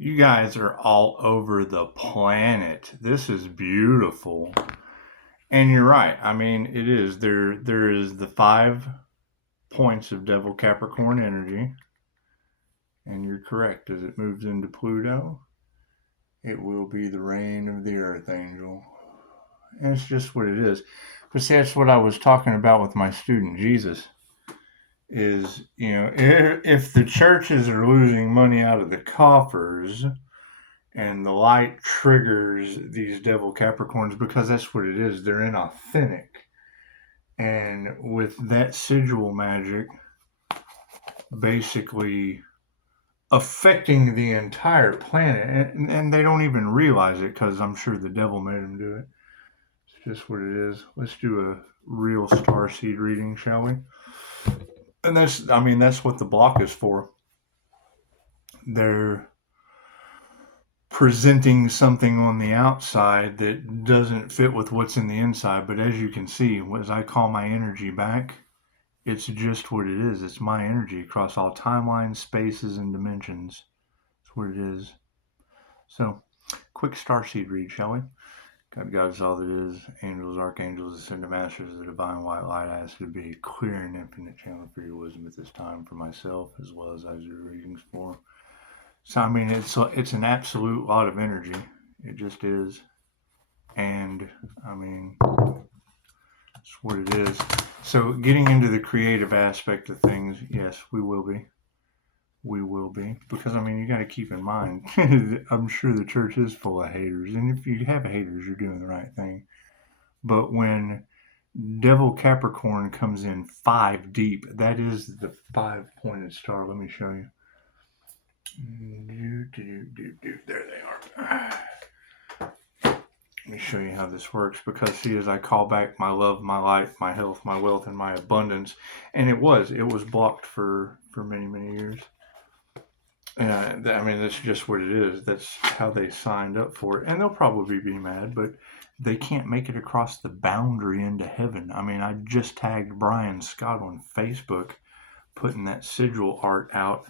You guys are all over the planet. This is beautiful. And you're right. I mean, it is. There is the 5 points of Devil Capricorn energy. And you're correct. As it moves into Pluto, it will be the reign of the Earth Angel. And it's just what it is. But see, that's what I was talking about with my student, Jesus. Is, if the churches are losing money out of the coffers, and the light triggers these devil Capricorns because that's what it is. They're inauthentic. And with that sigil magic basically affecting the entire planet, and they don't even realize it because I'm sure the devil made them do it. It's just what it is. Let's do a real star seed reading, shall we? And that's what the block is for. They're presenting something on the outside that doesn't fit with what's in the inside. But as you can see, as I call my energy back, it's just what it is. It's my energy across all timelines, spaces, and dimensions. That's what it is. So, quick starseed read, shall we? God is all that is. Angels, archangels, ascended masters of the divine white light. I ask you to be a clear and infinite channel for your wisdom at this time for myself, as well as your readings for. So I mean, it's an absolute lot of energy. It just is, and I mean, it's what it is. So getting into the creative aspect of things, yes, we will be, because I mean, you got to keep in mind. I'm sure the church is full of haters, and if you have haters, you're doing the right thing. But when Devil Capricorn comes in 5 deep, that is the 5-pointed star. Let me show you. There they are. Let me show you how this works, because see, as I call back my love, my life, my health, my wealth, and my abundance, and it was blocked for many years. And I mean, that's just what it is. That's how they signed up for it, and they'll probably be mad, but they can't make it across the boundary into heaven. I mean, I just tagged Brian Scott on Facebook, putting that sigil art out,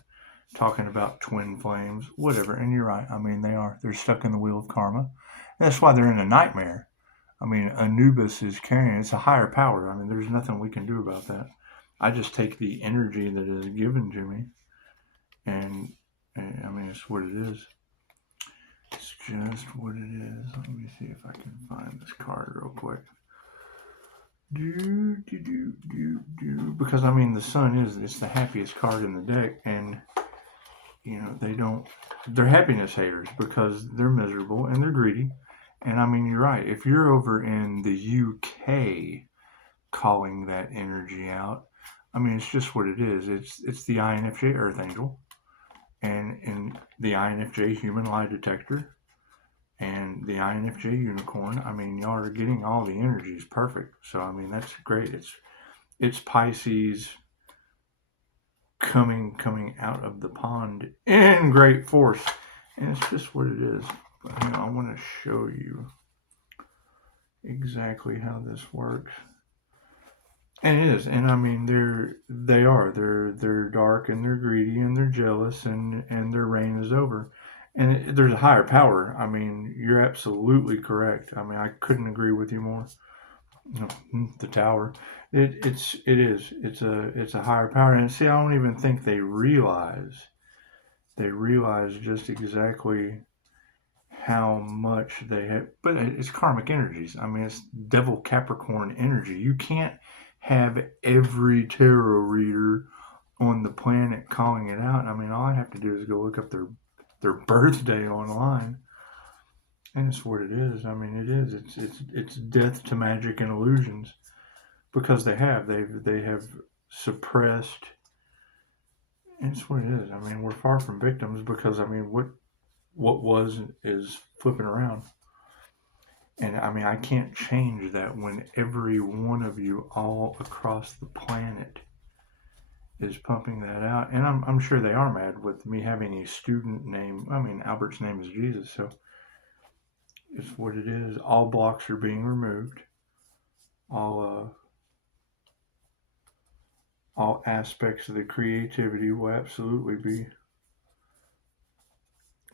talking about twin flames, whatever. And you're right. I mean, they're stuck in the wheel of karma. That's why they're in a nightmare. I mean, Anubis is carrying, it's a higher power. I mean, there's nothing we can do about that. I just take the energy that is given to me, and I mean, it's what it is. It's just what it is. Let me see if I can find this card real quick. Because I mean, the sun it's the happiest card in the deck, and they're happiness haters because they're miserable and they're greedy. And I mean, you're right. If you're over in the UK calling that energy out, I mean, it's just what it is. It's the INFJ Earth Angel, and in the INFJ Human Lie Detector, and the INFJ Unicorn. I mean, y'all are getting all the energies perfect. So I mean, that's great. It's Pisces coming out of the pond in great force, and it's just what it is. But I want to show you exactly how this works. And it is, and I mean, they're dark, and they're greedy, and they're jealous, and their reign is over. And there's a higher power. I mean, you're absolutely correct. I mean, I couldn't agree with you more. The tower, it's a higher power. And see, I don't even think they realize just exactly how much they have. But it's karmic energies. I mean, it's devil Capricorn energy. You can't have every tarot reader on the planet calling it out. I mean, all I have to do is go look up their birthday online, and it's what it is. I mean, it is. It's death to magic and illusions, because they have suppressed. And it's what it is. I mean, we're far from victims, because I mean, what was is flipping around. And I mean, I can't change that when every one of you all across the planet is pumping that out. And I'm sure they are mad with me having a student name. I mean, Albert's name is Jesus, so it's what it is. All blocks are being removed. All aspects of the creativity will absolutely be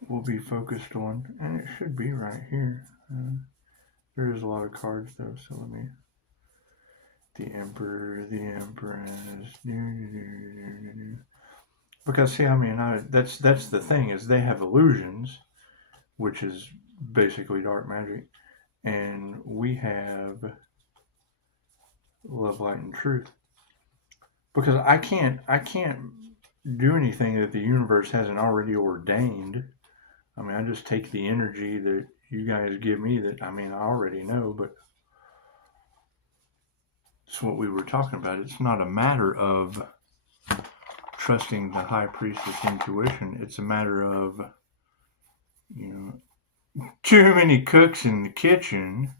will be focused on, and it should be right here. There is a lot of cards though, so let me. The Emperor, the Empress. Because see, I mean, that's the thing is they have illusions, which is basically dark magic, and we have love, light, and truth. Because I can't do anything that the universe hasn't already ordained. I mean, I just take the energy that you guys give me that, I mean, I already know, but it's what we were talking about. It's not a matter of trusting the high priestess intuition. It's a matter of, too many cooks in the kitchen.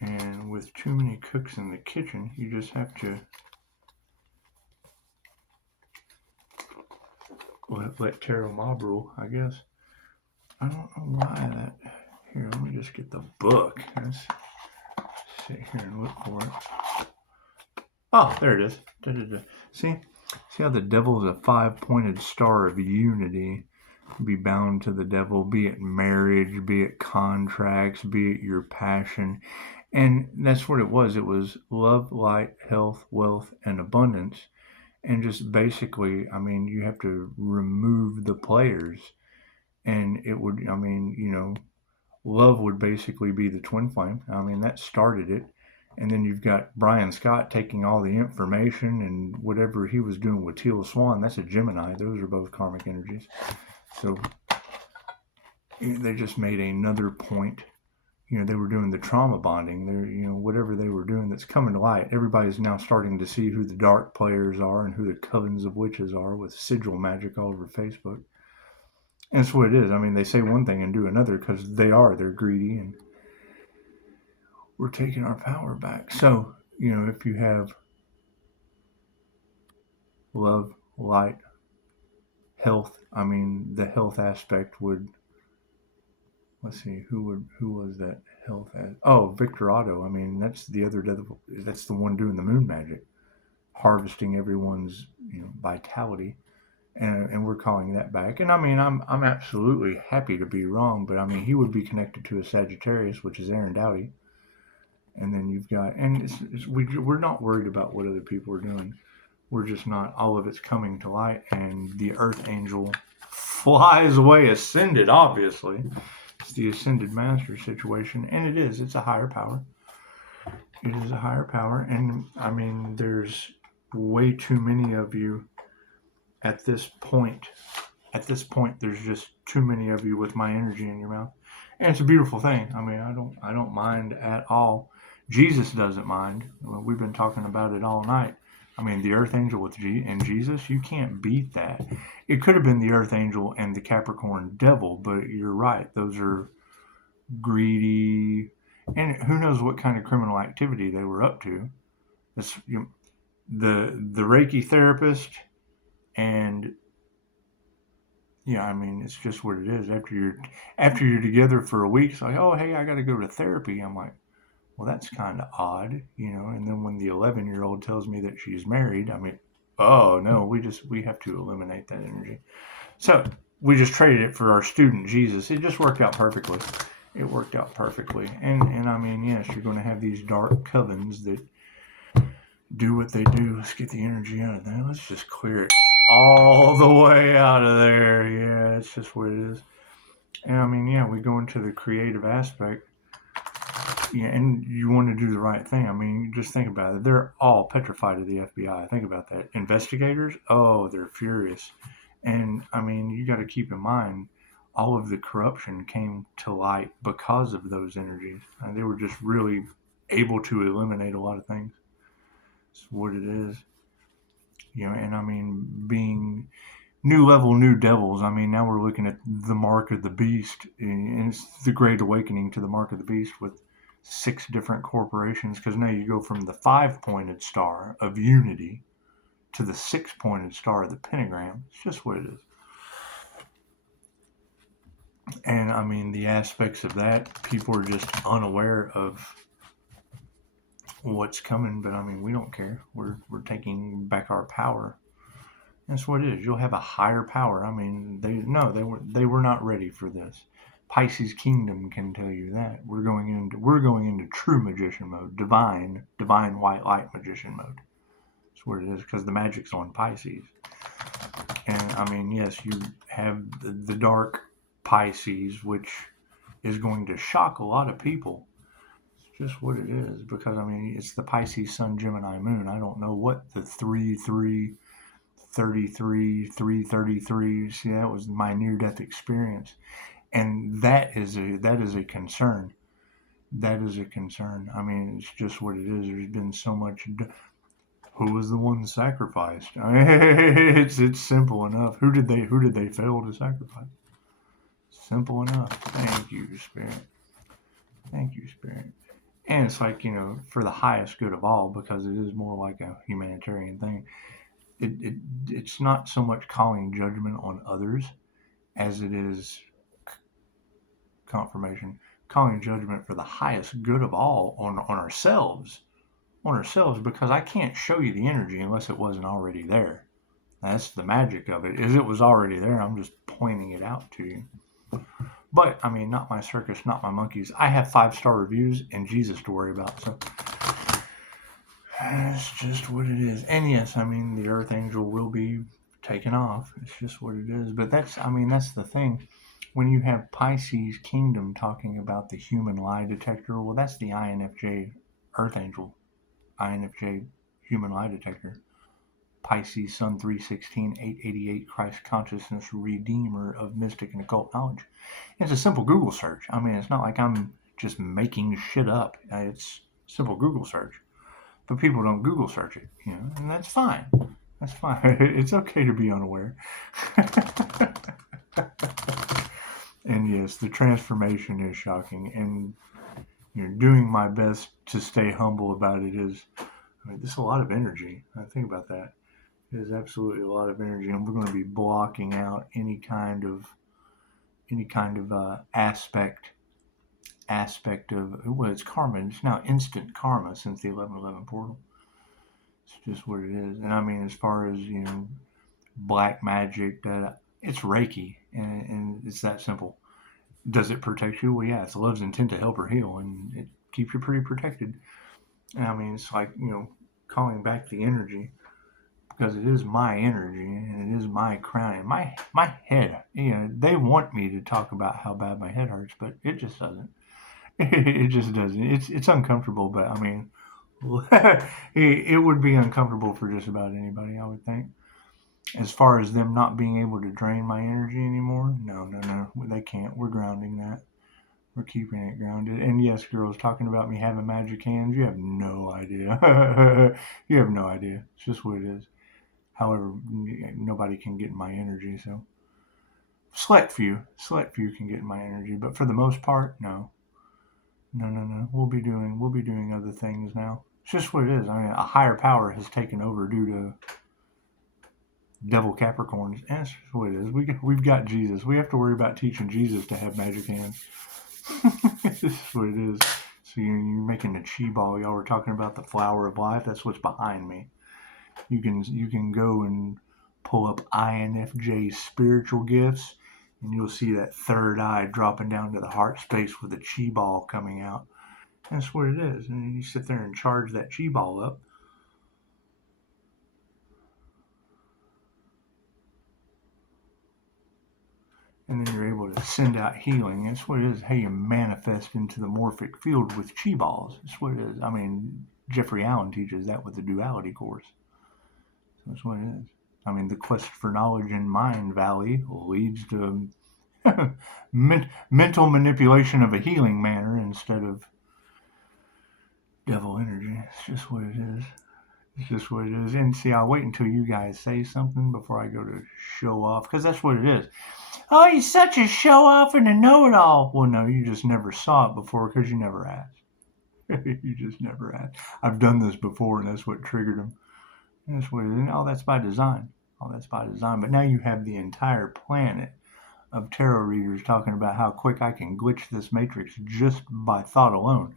And with too many cooks in the kitchen, you just have to let Tarot Mob rule, I guess. I don't know why that. Here, let me just get the book. Let's sit here and look for it. Oh, there it is. Da-da-da. See how the devil is a 5-pointed star of unity. Be bound to the devil, be it marriage, be it contracts, be it your passion. And that's what it was. It was love, light, health, wealth, and abundance. And just basically, I mean, you have to remove the players. And it would, I mean, love would basically be the twin flame. I mean, that started it. And then you've got Brian Scott taking all the information and whatever he was doing with Teal Swan. That's a Gemini. Those are both karmic energies. So they just made another point. They were doing the trauma bonding. They're, whatever they were doing that's coming to light. Everybody's now starting to see who the dark players are and who the covens of witches are with sigil magic all over Facebook. And that's what it is. I mean, they say one thing and do another because they're greedy, and we're taking our power back. So, if you have love, light, health, I mean, the health aspect would, let's see, who was that health as? Oh, Victor Otto. I mean, that's the other devil. That's the one doing the moon magic, harvesting everyone's vitality, and we're calling that back. And I mean, I'm absolutely happy to be wrong, but I mean, he would be connected to a Sagittarius, which is Aaron Doughty. And then you've got, and we're not worried about what other people are doing. We're just not. All of it's coming to light, and the Earth Angel flies away, ascended. Obviously, it's the ascended master situation, and it is. It's a higher power. It is a higher power, and I mean, there's way too many of you at this point. At this point, there's just too many of you with my energy in your mouth, and it's a beautiful thing. I mean, I don't mind at all. Jesus doesn't mind. Well, we've been talking about it all night. I mean, the Earth Angel with and Jesus, you can't beat that. It could have been the Earth Angel and the Capricorn Devil, but you're right. Those are greedy, and who knows what kind of criminal activity they were up to. It's, the Reiki therapist, and I mean, it's just what it is. After you're together for a week, it's like, oh, hey, I got to go to therapy. I'm like, well, that's kind of odd, And then when the 11-year-old tells me that she's married, I mean, oh no, we have to eliminate that energy. So we just traded it for our student Jesus. It just worked out perfectly. It worked out perfectly, and I mean, yes, you're going to have these dark covens that do what they do. Let's get the energy out of there. Let's just clear it all the way out of there. Yeah, it's just what it is. And I mean, we go into the creative aspect. And you want to do the right thing. I mean, just think about it. They're all petrified of the FBI. Think about that. Investigators, oh, they're furious. And I mean, you got to keep in mind, all of the corruption came to light because of those energies. They were just really able to eliminate a lot of things. It's what it is. And I mean, being new level, new devils. I mean, now we're looking at the mark of the beast, and it's the great awakening to the mark of the beast with 6 different corporations, because now you go from the 5-pointed star of unity to the 6-pointed star of the pentagram. It's just what it is. And I mean, the aspects of that, people are just unaware of what's coming, but I mean, we don't care. We're taking back our power. That's what it is. You'll have a higher power. I mean, they were not ready for this. Pisces Kingdom can tell you that. We're going into true magician mode, divine white light magician mode. That's what it is, because the magic's on Pisces. And I mean, yes, you have the dark Pisces, which is going to shock a lot of people. It's just what it is, because I mean, it's the Pisces Sun Gemini Moon. I don't know what the 3-3 see, that was my near-death experience, and that is a concern. That is a concern. I mean, it's just what it is. There's been so much. Who was the one sacrificed? I mean, it's simple enough. Who did they fail to sacrifice? Simple enough. Thank you, Spirit. Thank you, Spirit. And it's like, for the highest good of all, because it is more like a humanitarian thing. It's not so much calling judgment on others as it is confirmation, calling judgment for the highest good of all on ourselves, because I can't show you the energy unless it wasn't already there. That's the magic of it, is it was already there. I'm just pointing it out to you. But I mean, not my circus, not my monkeys. I have 5-star reviews and Jesus to worry about. So that's just what it is. And yes, I mean, the Earth Angel will be taken off. It's just what it is. But that's the thing. When you have Pisces Kingdom talking about the human lie detector, well, that's the INFJ Earth Angel, INFJ human lie detector. Pisces Sun 316 888 Christ Consciousness Redeemer of Mystic and Occult Knowledge. It's a simple Google search. I mean, it's not like I'm just making shit up. It's simple Google search. But people don't Google search it, and that's fine. That's fine. It's okay to be unaware. And yes, the transformation is shocking, and doing my best to stay humble about it is. This is a lot of energy. Think about that. It is absolutely a lot of energy, and we're going to be blocking out any kind of aspect of, well, it's karma. It's now instant karma since the 1111 portal. It's just what it is. And I mean, as far as black magic, it's Reiki, and it's that simple. Does it protect you? Well, yeah, it's love's intent to help her heal, and it keeps you pretty protected. And I mean, it's like calling back the energy, because it is my energy and it is my crown and my head. They want me to talk about how bad my head hurts, but it just doesn't. It just doesn't. It's uncomfortable, but I mean, it would be uncomfortable for just about anybody, I would think. As far as them not being able to drain my energy anymore, no, they can't. We're grounding that. We're keeping it grounded. And yes, girls, talking about me having magic hands, you have no idea. You have no idea. It's just what it is. However, nobody can get in my energy, so select few can get in my energy, but for the most part, no. We'll be doing other things now. It's just what it is. I mean, a higher power has taken over due to devil Capricorns, and it's just what it is. We've got Jesus. We have to worry about teaching Jesus to have magic hands. It's just what it is. So you're making a chi ball. Y'all were talking about the flower of life. That's what's behind me. You can go and pull up INFJ spiritual gifts, and you'll see that third eye dropping down to the heart space with a chi ball coming out. That's what it is. And you sit there and charge that chi ball up. And then you're able to send out healing. That's what it is. How you manifest into the morphic field with chi balls. That's what it is. I mean, Jeffrey Allen teaches that with the duality course. That's what it is. I mean, the quest for knowledge in Mind Valley leads to mental manipulation of a healing manner instead of devil energy. It's just what it is. It's just what it is. And see, I'll wait until you guys say something before I go to show off, because that's what it is. Oh, he's such a show off and a know-it-all. Well, no, you just never saw it before because you never asked. You just never asked. I've done this before, and that's what triggered them. And that's what it is. And all that's by design. All that's by design. But now you have the entire planet of tarot readers talking about how quick I can glitch this matrix just by thought alone.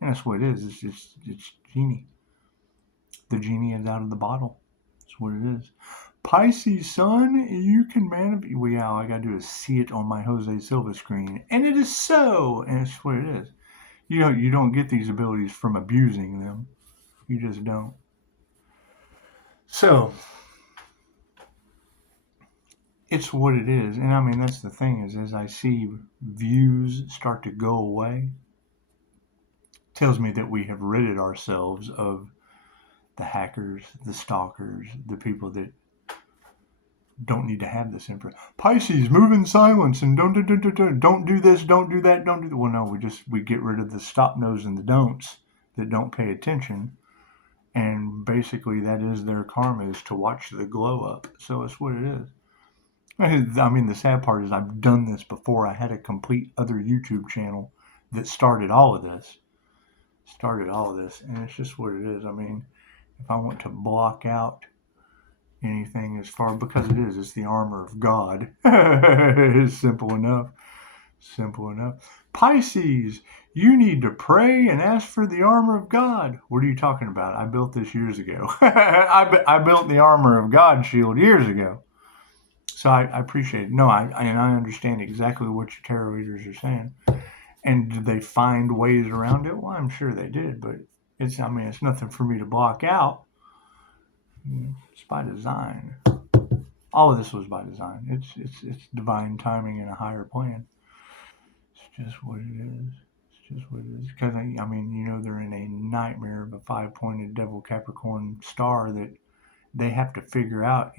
And that's what it is. It's genie. The genie is out of the bottle. That's what it is. Pisces sun, you can manifest. Well, yeah, all I gotta do is see it on my Jose Silva screen, and it is so, and it's what it is. You don't get these abilities from abusing them. You just don't. So it's what it is, and I mean that's the thing is, as I see views start to go away, it tells me that we have ridded ourselves of the hackers, the stalkers, the people that don't need to have this info. Pisces, move in silence and don't do this, don't do that, don't do that. Well, no, we get rid of the stop knows and the don'ts that don't pay attention, and basically that is their karma, is to watch the glow up. So it's what it is. I mean, the sad part is I've done this before. I had a complete other YouTube channel that started all of this, and it's just what it is. I mean, if I want to block out anything as far, because it's the armor of God. It's simple enough. Pisces, you need to pray and ask for the armor of God. What are you talking about? I built this years ago. I built the armor of God shield years ago. So I appreciate it. No, I understand exactly what your tarot readers are saying. And did they find ways around it? Well, I'm sure they did, but it's nothing for me to block out. It's by design. All of this was by design. It's divine timing in a higher plan. It's just what it is. Because they're in a nightmare of a 5-pointed devil Capricorn star that they have to figure out,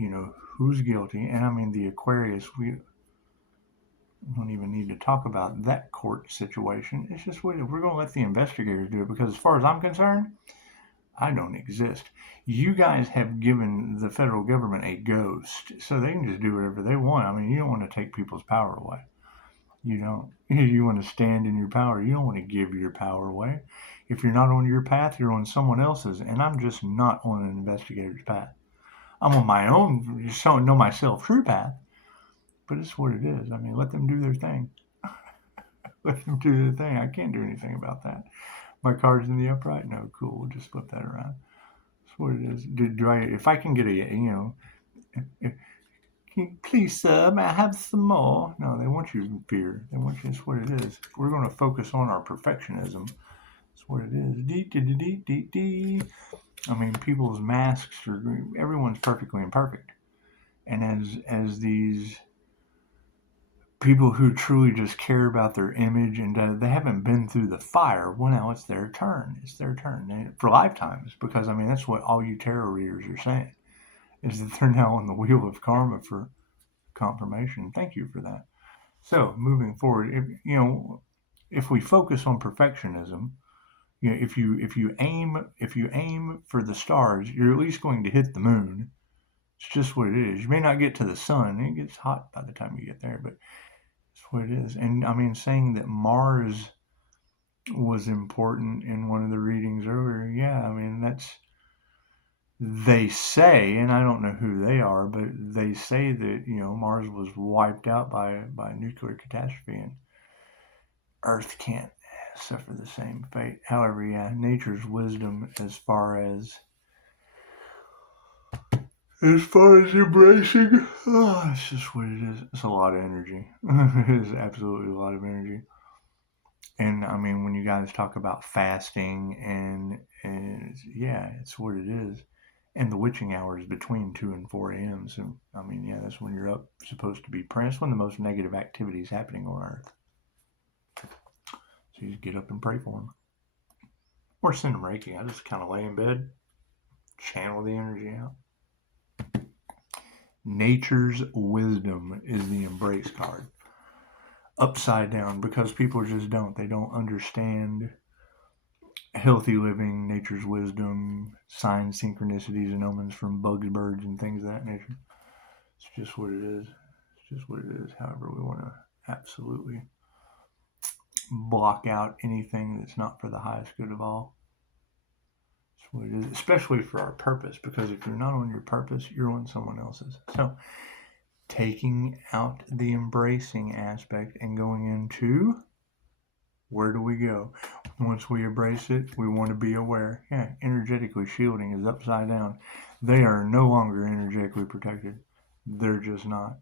who's guilty. And the Aquarius, we don't even need to talk about that court situation. It's just we're going to let the investigators do it, because as far as I'm concerned, I don't exist. You guys have given the federal government a ghost, so they can just do whatever they want. You don't want to take people's power away. You don't. You want to stand in your power. You don't want to give your power away. If you're not on your path, you're on someone else's, and I'm just not on an investigator's path. I'm on my own, just know myself, true path. But it's what it is. Let them do their thing. Let them do their thing. I can't do anything about that. My card's in the upright? No, cool. We'll just flip that around. That's what it is. If I can get please, sir, may I have some more? No, they want you in fear. They want you. That's what it is. We're going to focus on our perfectionism. That's what it is. People's masks everyone's perfectly imperfect. And as these people who truly just care about their image and they haven't been through the fire, well, now it's their turn. For lifetimes, because that's what all you tarot readers are saying, is that they're now on the wheel of karma for confirmation. Thank you for that. So moving forward, if we focus on perfectionism, if you aim for the stars, you're at least going to hit the moon. It's just what it is. You may not get to the sun. It gets hot by the time you get there, but it's what it is. And saying that Mars was important in one of the readings earlier, yeah, that's, they say, and I don't know who they are, but they say that, Mars was wiped out by a nuclear catastrophe, and Earth can't suffer the same fate. However, yeah, nature's wisdom as far as embracing, it's just what it is. It's a lot of energy. It is absolutely a lot of energy. And when you guys talk about fasting and yeah, it's what it is. And the witching hours between 2 and 4 a.m. So, yeah, that's when you're up, supposed to be praying. That's when the most negative activity is happening on Earth. So you just get up and pray for them. Or send them Reiki. I just kind of lay in bed, channel the energy out. Nature's wisdom is the embrace card. Upside down, because people just don't. They don't understand healthy living, nature's wisdom, signs, synchronicities, and omens from bugs, birds, and things of that nature. It's just what it is. However, we want to absolutely block out anything that's not for the highest good of all. It's what it is, especially for our purpose, because if you're not on your purpose, you're on someone else's. So taking out the embracing aspect and going into, where do we go? Once we embrace it, we want to be aware. Yeah, energetically shielding is upside down. They are no longer energetically protected. They're just not.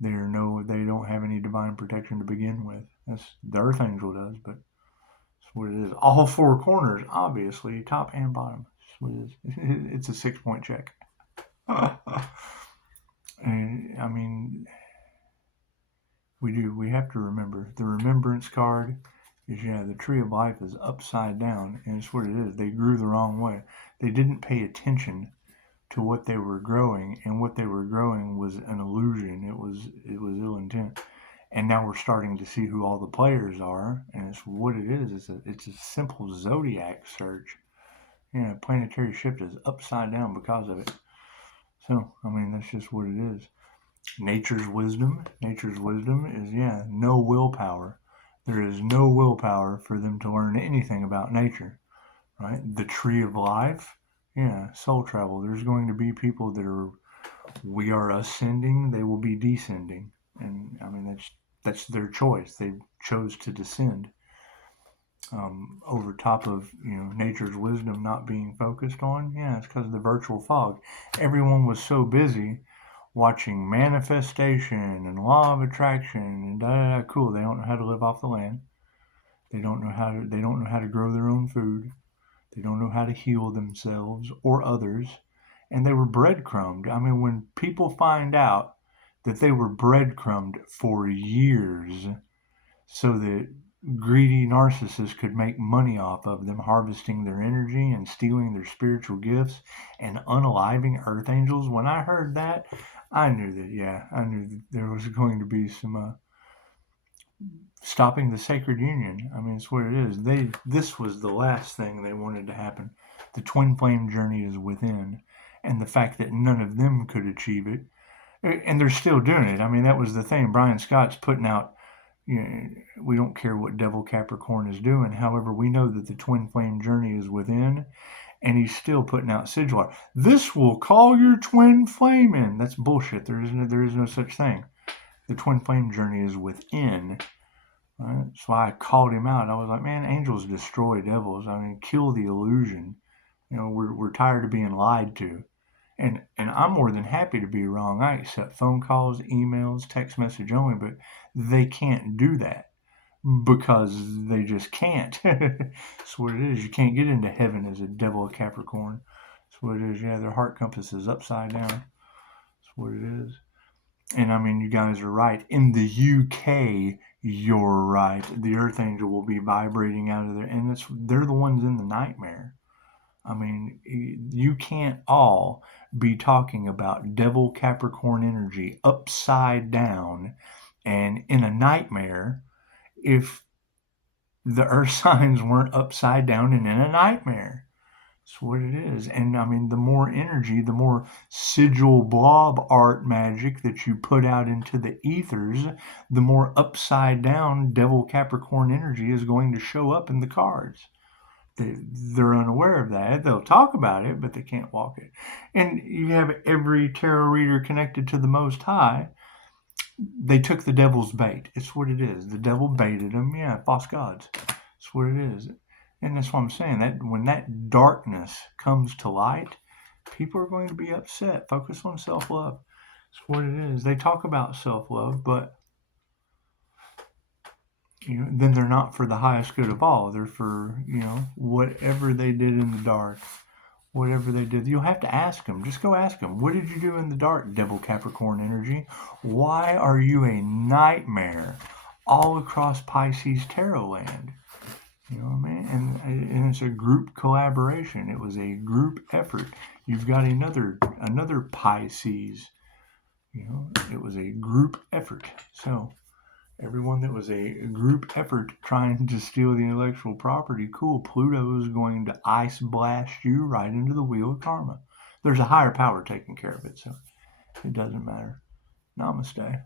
They don't have any divine protection to begin with. That's the Earth Angel does, but that's what it is. All four corners, obviously, top and bottom. That's what it is. It's a 6-point check. And I mean, we have to remember the remembrance card is, the tree of life is upside down, and it's what it is. They grew the wrong way. They didn't pay attention to what they were growing, and what they were growing was an illusion. It was ill intent. And now we're starting to see who all the players are, and it's what it is. It's a simple zodiac search. Planetary shift is upside down because of it. So I mean, that's just what it is. Nature's wisdom is, no willpower. There is no willpower for them to learn anything about nature, right? The tree of life, soul travel. There's going to be people that we are ascending, they will be descending. And I mean, that's their choice. They chose to descend over top of, nature's wisdom not being focused on. It's because of the virtual fog. Everyone was so busy watching manifestation and law of attraction and cool. They don't know how to live off the land. They don't know how to grow their own food. They don't know how to heal themselves or others. And they were breadcrumbed. I mean, when people find out that they were breadcrumbed for years so that greedy narcissists could make money off of them, harvesting their energy and stealing their spiritual gifts and unaliving earth angels, when I heard that, I knew that there was going to be some stopping the sacred union. I mean, it's what it is. This was the last thing they wanted to happen. The twin flame journey is within, and the fact that none of them could achieve it, and they're still doing it. I mean, that was the thing. Brian Scott's putting out, we don't care what Devil Capricorn is doing. However, we know that the twin flame journey is within, and he's still putting out sigil. This will call your twin flame in. That's bullshit. There is no such thing. The twin flame journey is within. Right? That's why I called him out. I was like, man, angels destroy devils. I mean, kill the illusion. We're tired of being lied to. And I'm more than happy to be wrong. I accept phone calls, emails, text message only, but they can't do that because they just can't. That's what it is. You can't get into heaven as a devil of Capricorn. That's what it is. Their heart compass is upside down. That's what it is. And I mean, you guys are right. In the UK, you're right. The Earth Angel will be vibrating out of there, and they're the ones in the nightmare. I mean, you can't all be talking about devil Capricorn energy upside down and in a nightmare if the earth signs weren't upside down and in a nightmare. That's what it is. And I mean, the more energy, the more sigil blob art magic that you put out into the ethers, the more upside down devil Capricorn energy is going to show up in the cards. They're unaware of that. They'll talk about it, but they can't walk it. And you have every tarot reader connected to the Most High. They took the devil's bait. It's what it is. The devil baited them. False gods. It's what it is. And that's what I'm saying. That when that darkness comes to light, people are going to be upset. Focus on self-love. It's what it is. They talk about self-love, but then they're not for the highest good of all. They're for, whatever they did in the dark, whatever they did. You'll have to ask them. Just go ask them. What did you do in the dark, Devil Capricorn energy? Why are you a nightmare all across Pisces tarot land? You know what I mean? And it's a group collaboration. It was a group effort. You've got another Pisces. It was a group effort. So everyone that was a group effort trying to steal the intellectual property, cool. Pluto is going to ice blast you right into the wheel of karma. There's a higher power taking care of it, so it doesn't matter. Namaste.